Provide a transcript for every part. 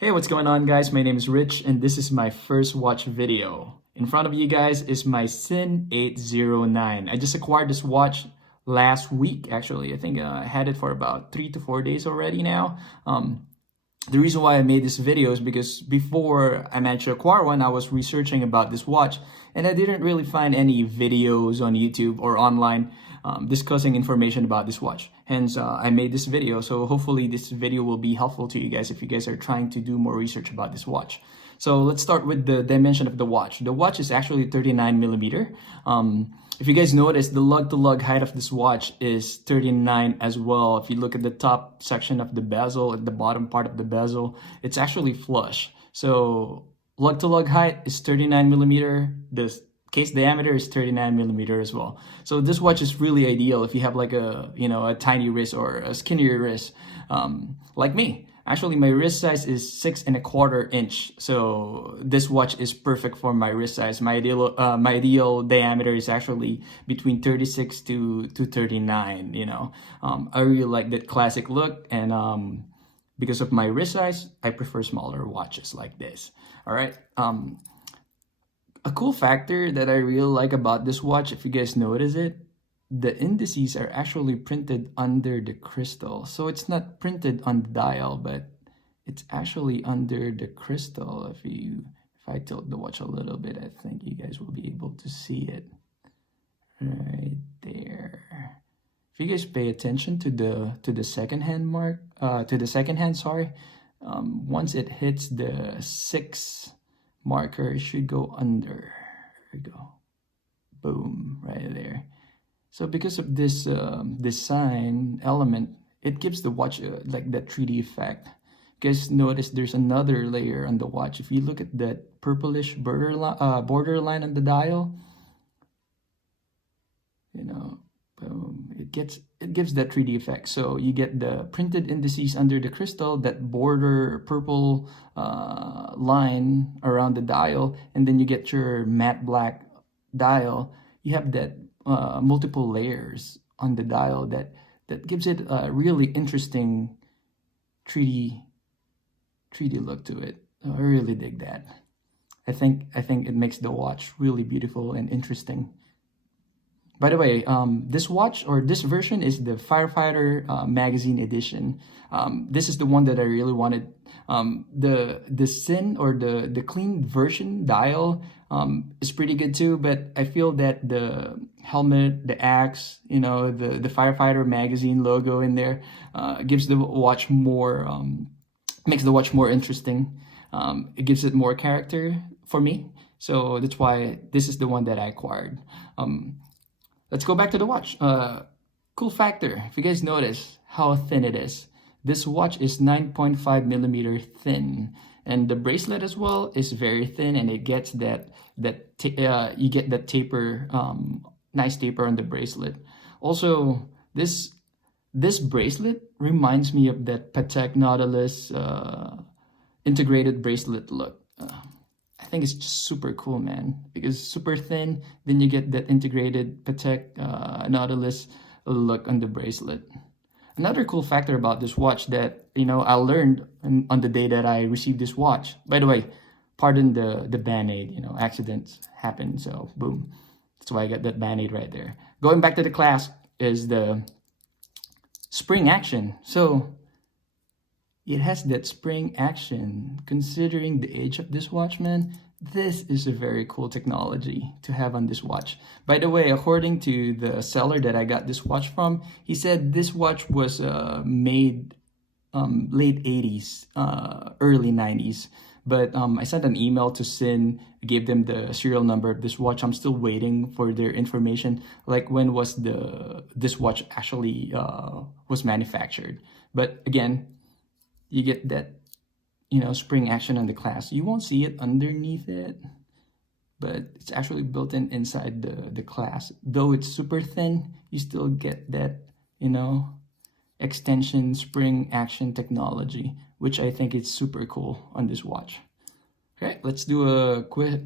Hey, what's going on, guys? My name is Rich and this is my first watch video. In front of you guys is my Sinn 809. I just acquired this watch last week, actually. I think I had it for about 3 to 4 days already now. The reason why I made this video is because before I managed to acquire one, I was researching about this watch and I didn't really find any videos on YouTube or online discussing information about this watch. Hence, I made this video. So hopefully this video will be helpful to you guys if you guys are trying to do more research about this watch. So let's start with the dimension of the watch. The watch is actually 39 millimeter. If you guys notice, the lug-to-lug height of this watch is 39 as well. If you look at the top section of the bezel, at the bottom part of the bezel, it's actually flush. So lug-to-lug height is 39 millimeter. The case diameter is 39 millimeter as well. So this watch is really ideal if you have like a tiny wrist or a skinnier wrist, like me. Actually, my wrist size is 6.25 inch, so this watch is perfect for my wrist size. My ideal diameter is actually between 36 to 39. I really like that classic look, and because of my wrist size, I prefer smaller watches like this. All right. A cool factor that I really like about this watch, if you guys notice it, the indices are actually printed under the crystal. So it's not printed on the dial, but it's actually under the crystal. If I tilt the watch a little bit, I think you guys will be able to see it right there. If you guys pay attention to the second hand sorry, once it hits the 6 marker, it should go under. There we go. Boom, right there. So because of this design element, it gives the watch like that 3D effect. You guys notice there's another layer on the watch. If you look at that purplish border line on the dial, boom, it gives that 3D effect. So you get the printed indices under the crystal, that border purple line around the dial, and then you get your matte black dial. You have that multiple layers on the dial that gives it a really interesting 3D look to it. I really dig that. I think it makes the watch really beautiful and interesting. By the way, this watch or this version is the Firefighter magazine edition. This is the one that I really wanted. The Sinn or the clean version dial is pretty good too, but I feel that the helmet, the axe, the Firefighter magazine logo in there gives the watch more, makes the watch more interesting. It gives it more character for me. So that's why this is the one that I acquired. Let's go back to the watch. Cool factor, if you guys notice how thin it is. This watch is 9.5 millimeter thin, and the bracelet as well is very thin, and it gets you get that taper, nice taper on the bracelet. Also, this bracelet reminds me of that Patek Nautilus integrated bracelet look. I think it's just super cool, man, because super thin, then you get that integrated Patek Nautilus look on the bracelet. Another cool factor about this watch that, I learned on the day that I received this watch. By the way, pardon the Band-Aid, accidents happen, so boom. That's why I got that Band-Aid right there. Going back to the clasp is the spring action. So it has that spring action. Considering the age of this watch, man, this is a very cool technology to have on this watch. By the way, according to the seller that I got this watch from, he said this watch was made late 80s, early 90s. But I sent an email to Sinn, gave them the serial number of this watch. I'm still waiting for their information, like when was this watch actually was manufactured. But again, you get that, spring action on the clasp. You won't see it underneath it, but it's actually built inside the clasp. Though it's super thin, you still get that, extension spring action technology, which I think is super cool on this watch. Okay, let's do a quick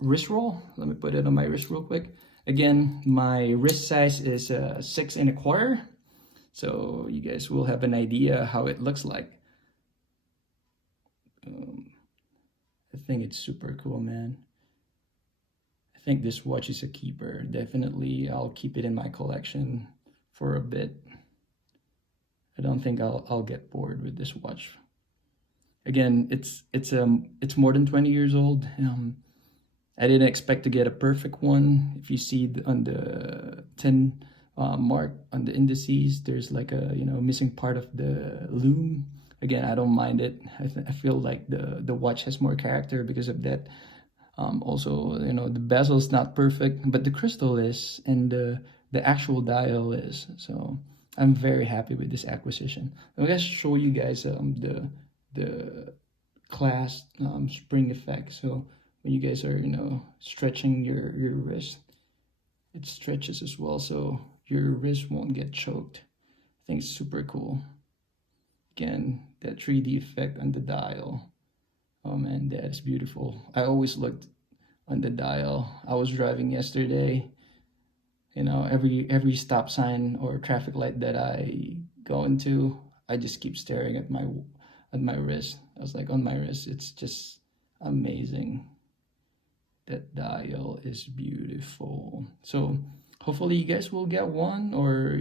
wrist roll. Let me put it on my wrist real quick. Again, my wrist size is 6.25. So you guys will have an idea how it looks like. think it's super cool, man. I think this watch is a keeper. Definitely, I'll keep it in my collection for a bit. I don't think I'll get bored with this watch. Again, it's more than 20 years old. I didn't expect to get a perfect one. If you see on the 10 mark on the indices, there's like a missing part of the lume. Again, I don't mind it. I feel like the watch has more character because of that. Also, the bezel's not perfect, but the crystal is, and the actual dial is. So I'm very happy with this acquisition. I'm gonna show you guys the class spring effect. So when you guys are stretching your wrist, it stretches as well, so your wrist won't get choked. I think it's super cool. Again, that 3D effect on the dial. Oh man, that is beautiful. I always looked on the dial. I was driving yesterday. Every stop sign or traffic light that I go into, I just keep staring at my wrist. I was like, on my wrist, it's just amazing. That dial is beautiful. So hopefully you guys will get one, or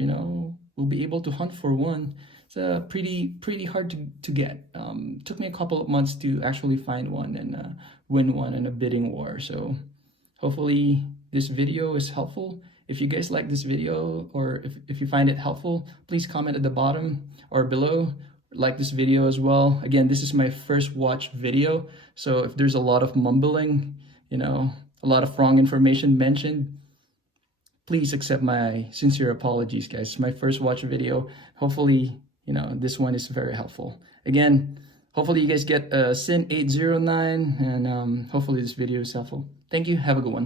will be able to hunt for one. It's pretty hard to get. Took me a couple of months to actually find one and win one in a bidding war. So hopefully this video is helpful. If you guys like this video, or if you find it helpful, please comment at the bottom or below. Like this video as well. Again, this is my first watch video, so if there's a lot of mumbling, a lot of wrong information mentioned, please accept my sincere apologies, guys. It's my first watch video. Hopefully, this one is very helpful. Again, hopefully you guys get a Sinn 809, and hopefully this video is helpful. Thank you. Have a good one.